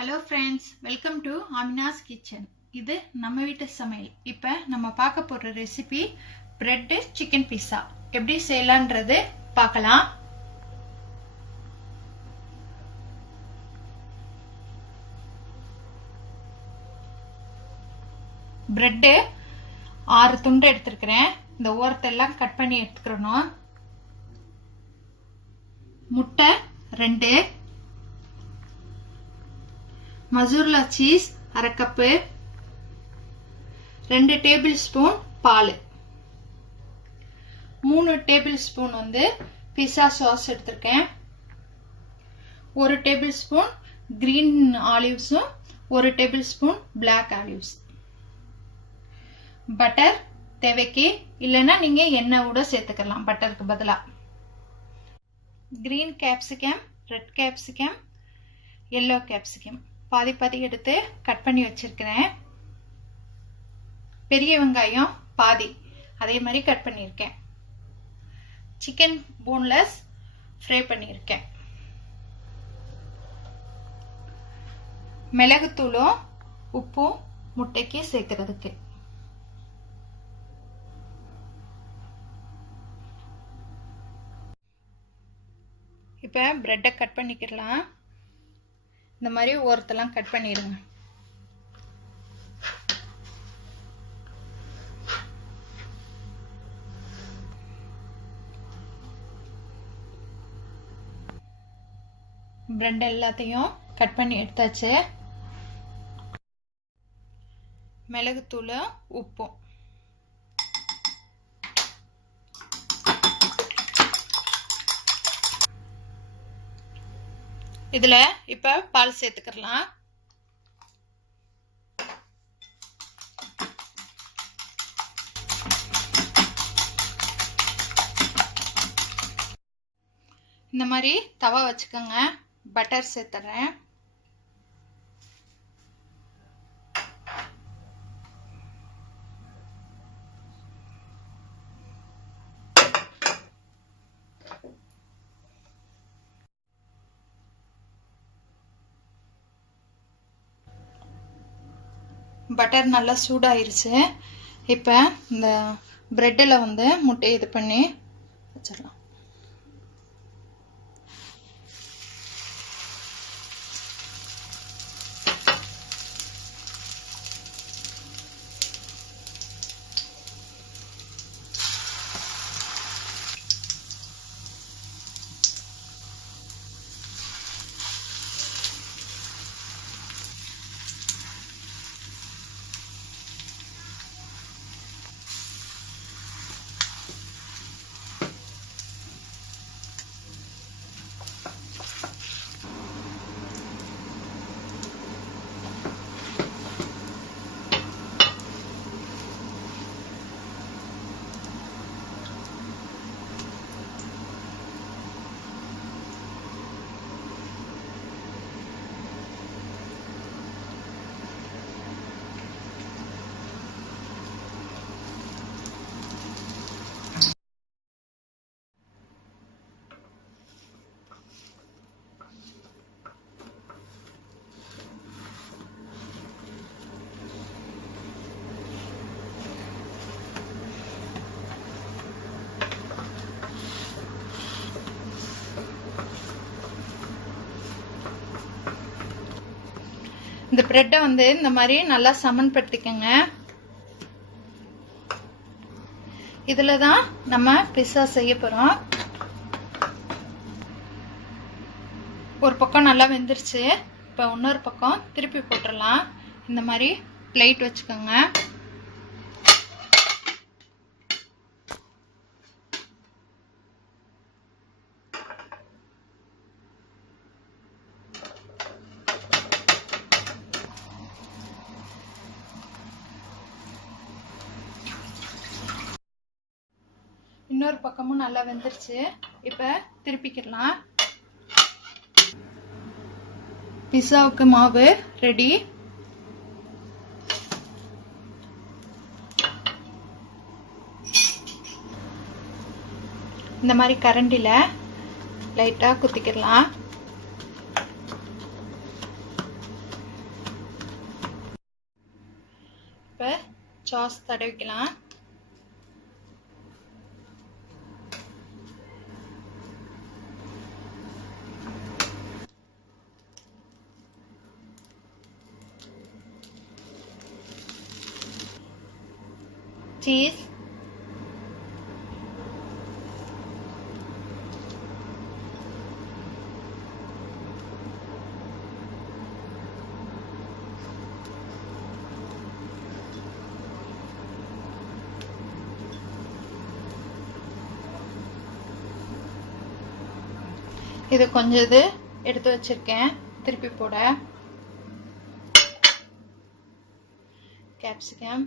Hello friends, welcome to Amina's Kitchen. இது நம்ம வீட்டு சமையல். இப்போ நம்ம பார்க்க போற ரெசிபி பிரெட் சிக்கன் பீஸா. எப்படி செய்யலாம்ன்றது பார்க்கலாம். பிரெட் 6 துண்டு எடுத்துக்கிறேன். இந்த ஓரத்தெல்லாம் கட் பண்ணி எடுத்துக்கறணும். முட்டை 2, mozzarella cheese 1/2 cup, 2 tablespoon பால், 3 டேபிள் ஸ்பூன் பீஸா சாஸ் எடுத்திருக்கேன், 1 டேபிள் ஸ்பூன் கிரீன் ஆலிவ்ஸும் 1 tablespoon black olives, butter தேவைக்கு, இல்லைன்னா நீங்க எண்ணெய் கூட சேர்த்துக்கலாம் பட்டருக்கு பதிலா, green capsicum, red capsicum, yellow capsicum பாதி பாதி எடுத்து கட் பண்ணி வச்சிருக்கிறேன். பெரிய வெங்காயம் பாதி அதே மாதிரி கட் பண்ணியிருக்கேன். சிக்கன் போன்லெஸ் ஃப்ரை பண்ணியிருக்கேன். மிளகுத்தூளும் உப்பும் முட்டைக்கு சேர்க்கிறதுக்கு. இப்போ பிரெட்டை கட் பண்ணிக்கலாம். இந்த மாதிரி ஓரத்தெல்லாம் கட் பண்ணிடுங்க. பிரெட் எல்லாத்தையும் கட் பண்ணி எடுத்தாச்சு. மிளகுத்தூள் உப்பும் இதுல இப்ப பால் சேர்த்துக்கலாம். இந்த மாதிரி தவா வச்சுக்கோங்க. பட்டர் சேர்த்துறேன். பட்டர் நல்லா சூடாயிருச்சு. இப்போ இந்த பிரெட்டில் முட்டையை இது பண்ணி வச்சிடலாம். இந்த பிரெட்டை இந்த மாதிரி நல்லா சமன்படுத்திக்கங்க. இதுல தான் நம்ம பிஸ்ஸா செய்ய போறோம். ஒரு பக்கம் நல்லா வெந்துருச்சு. இப்போ இன்னொரு பக்கம் திருப்பி போட்டுடலாம். இந்த மாதிரி பிளேட் வச்சுக்கோங்க. இன்னொரு பக்கமும் நல்லா வெந்துருச்சு. இப்ப திருப்பிக்கலாம். பிஸ்ஸாவுக்கு மாவு ரெடி. இந்த மாதிரி கரண்டில லைட்டா குத்திக்கலாம். இப்போ சாஸ் தடவிக்கலாம். சீஸ், இது கொஞ்சம் இது எடுத்து வச்சிருக்கேன் திருப்பி போட. Capsicum,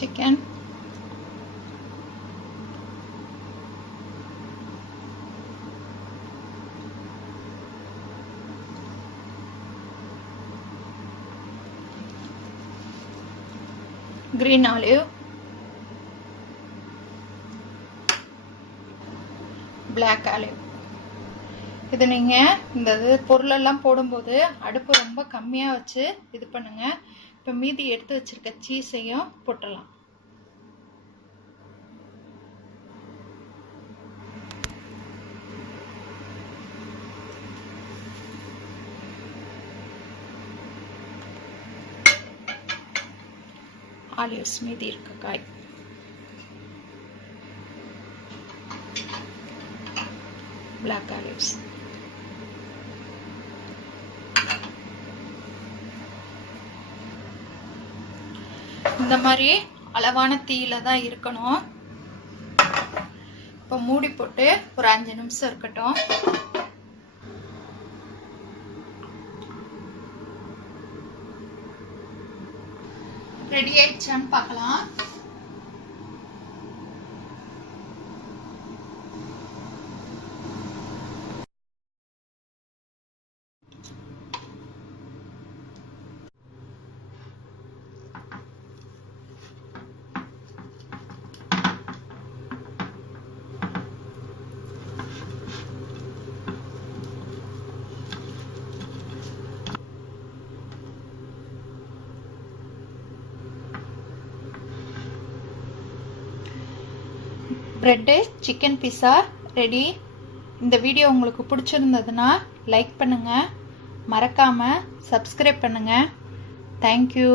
chicken, green olive, black olive. இது நீங்க இந்த பொருள் எல்லாம் போடும்போது அடுப்பு ரொம்ப கம்மியா வச்சு இது பண்ணுங்க. இப்போ மீதி எடுத்து வச்சிருக்க சீஸையும் போட்டுடலாம். ஆலிவ்ஸ் மீதி இருக்க காய், பிளாக் ஆலிவ்ஸ். இந்த மாதிரி அளவான தீயில தான் இருக்கணும். இப்போ மூடி போட்டு ஒரு 5 நிமிஷம் இருக்கட்டும். ரெடி ஆயிடுச்சான்னு பார்க்கலாம். Bread chicken pizza ready. இந்த வீடியோ உங்களுக்கு பிடிச்சிருந்ததுன்னா லைக் பண்ணுங்க, மறக்காம சப்ஸ்கிரைப் பண்ணுங்க. தேங்க்யூ.